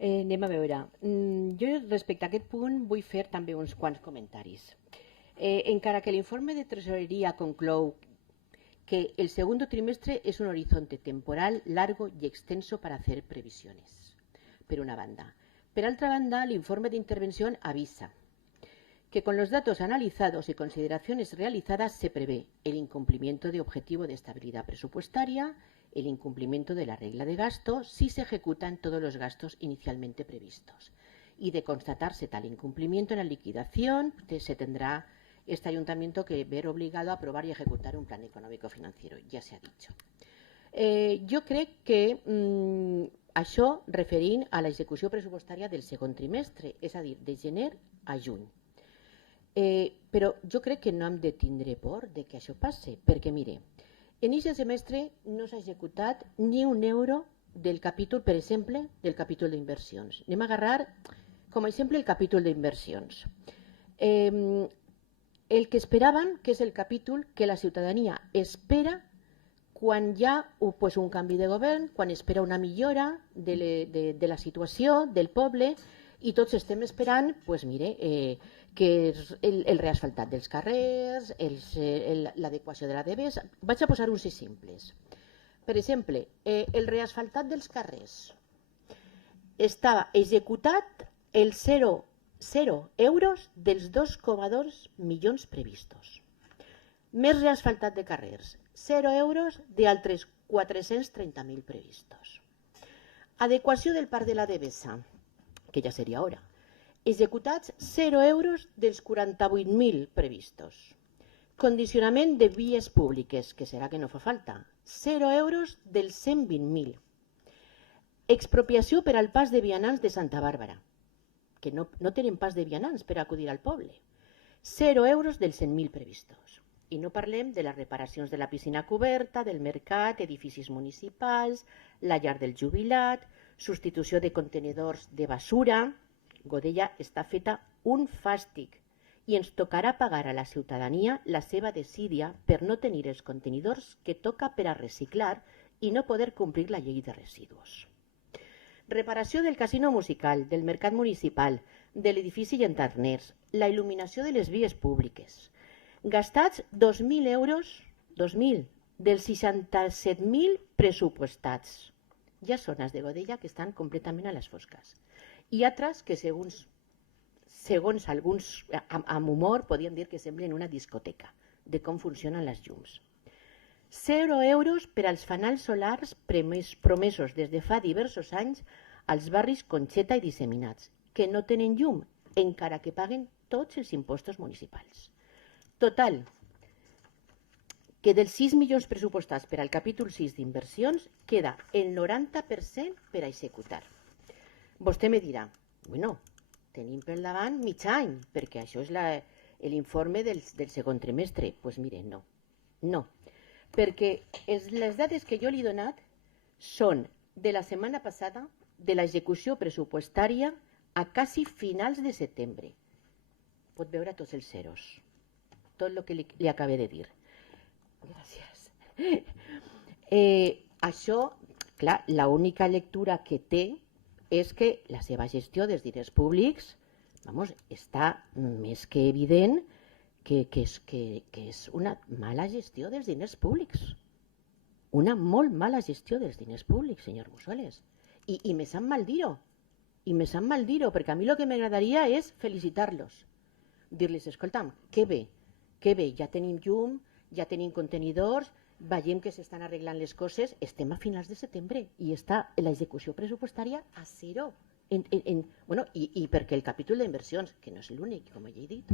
Anem a veure. Jo respecte a aquest punt vull fer també uns quants comentaris. Encara que l'informe de Tresorería conclou que el segundo trimestre es un horizonte temporal largo y extenso para hacer previsiones, por una banda. Por otra banda, el informe de intervención avisa que con los datos analizados y consideraciones realizadas se prevé el incumplimiento de objetivo de estabilidad presupuestaria, el incumplimiento de la regla de gasto si se ejecutan todos los gastos inicialmente previstos. Y de constatarse tal incumplimiento en la liquidación, se tendrá este ayuntamiento que ver obligado a aprobar y ejecutar un plan económico financiero, ya se ha dicho. Jo crec que això referint a l'execució pressupostària del segon trimestre, és a dir, de gener a juny. Però jo crec que no hem de tindre por de que això passe, perquè mire, en aquest semestre no s'ha executat ni un euro del capítol, per exemple, del capítol d'inversions. Anem a agarrar com a exemple el capítol d'inversions. El que esperaven, que és el capítol que la ciutadania espera quan hi ha pues, un canvi de govern, quan espera una millora de la situació del poble i tots estem esperant pues, mire, que el reasfaltat dels carrers, l'adequació de la DBS. Vaig a posar uns exemples. Per exemple, el reasfaltat dels carrers estava executat el 0 euros dels 2,2 milions previstos. Més reasfaltat de carrers, 0 euros d'altres 430.000 previstos. Adequació del parc de la Devesa, que ja seria hora. Executats 0 euros dels 48.000 previstos. Condicionament de vies públiques, que serà que no fa falta, 0 euros dels 120.000. Expropiació per al pas de vianants de Santa Bàrbara, que no tenen pas de vianants per acudir al poble. 0 euros dels 100.000 previstos. I no parlem de les reparacions de la piscina coberta, del mercat, edificis municipals, la llar del jubilat, substitució de contenidors de basura. Godella està feta un fàstic i ens tocarà pagar a la ciutadania la seva desídia per no tenir els contenidors que toca per a reciclar i no poder complir la llei de residus. Reparació del casino musical, del mercat municipal, de l'edifici Llantarners, la il·luminació de les vies públiques. Gastats 2.000 euros, 2.000, dels 67.000 pressupostats. Hi ha zones de Godella que estan completament a les fosques. I altres que, segons alguns amb humor, podríem dir que semblen una discoteca de com funcionen les llums. 0 euros per als fanals solars promesos des de fa diversos anys als barris Conxeta i disseminats, que no tenen llum, encara que paguen tots els impostos municipals. Total, que dels 6 milions pressupostats per al capítol 6 d'inversions, queda el 90% per a executar. Vostè me dirà, bueno, tenim per davant mig any, perquè això és l'informe del segon trimestre. Doncs pues mire, no, perquè les dades que jo li he donat són de la setmana passada, de l'execució pressupostària a quasi finals de setembre. Pot veure tots els zeros, tot el que li acabé de dir. Gràcies. Això, clar, l'única lectura que té és que la seva gestió dels diners públics està més que evident que és una mala gestió dels diners públics. Una molt mala gestió dels diners públics, senyor Mussoles. I me sap mal dir-ho. Perquè a mi el que m'agradaria és felicitar-los. Dir-los, escolta'm, que bé, ja tenim llum, ja tenim contenidors, veiem que s'estan arreglant les coses, estem a finals de setembre i està l'execució pressupostària a zero. I perquè el capítol d'inversions, que no és l'únic, com ja he dit.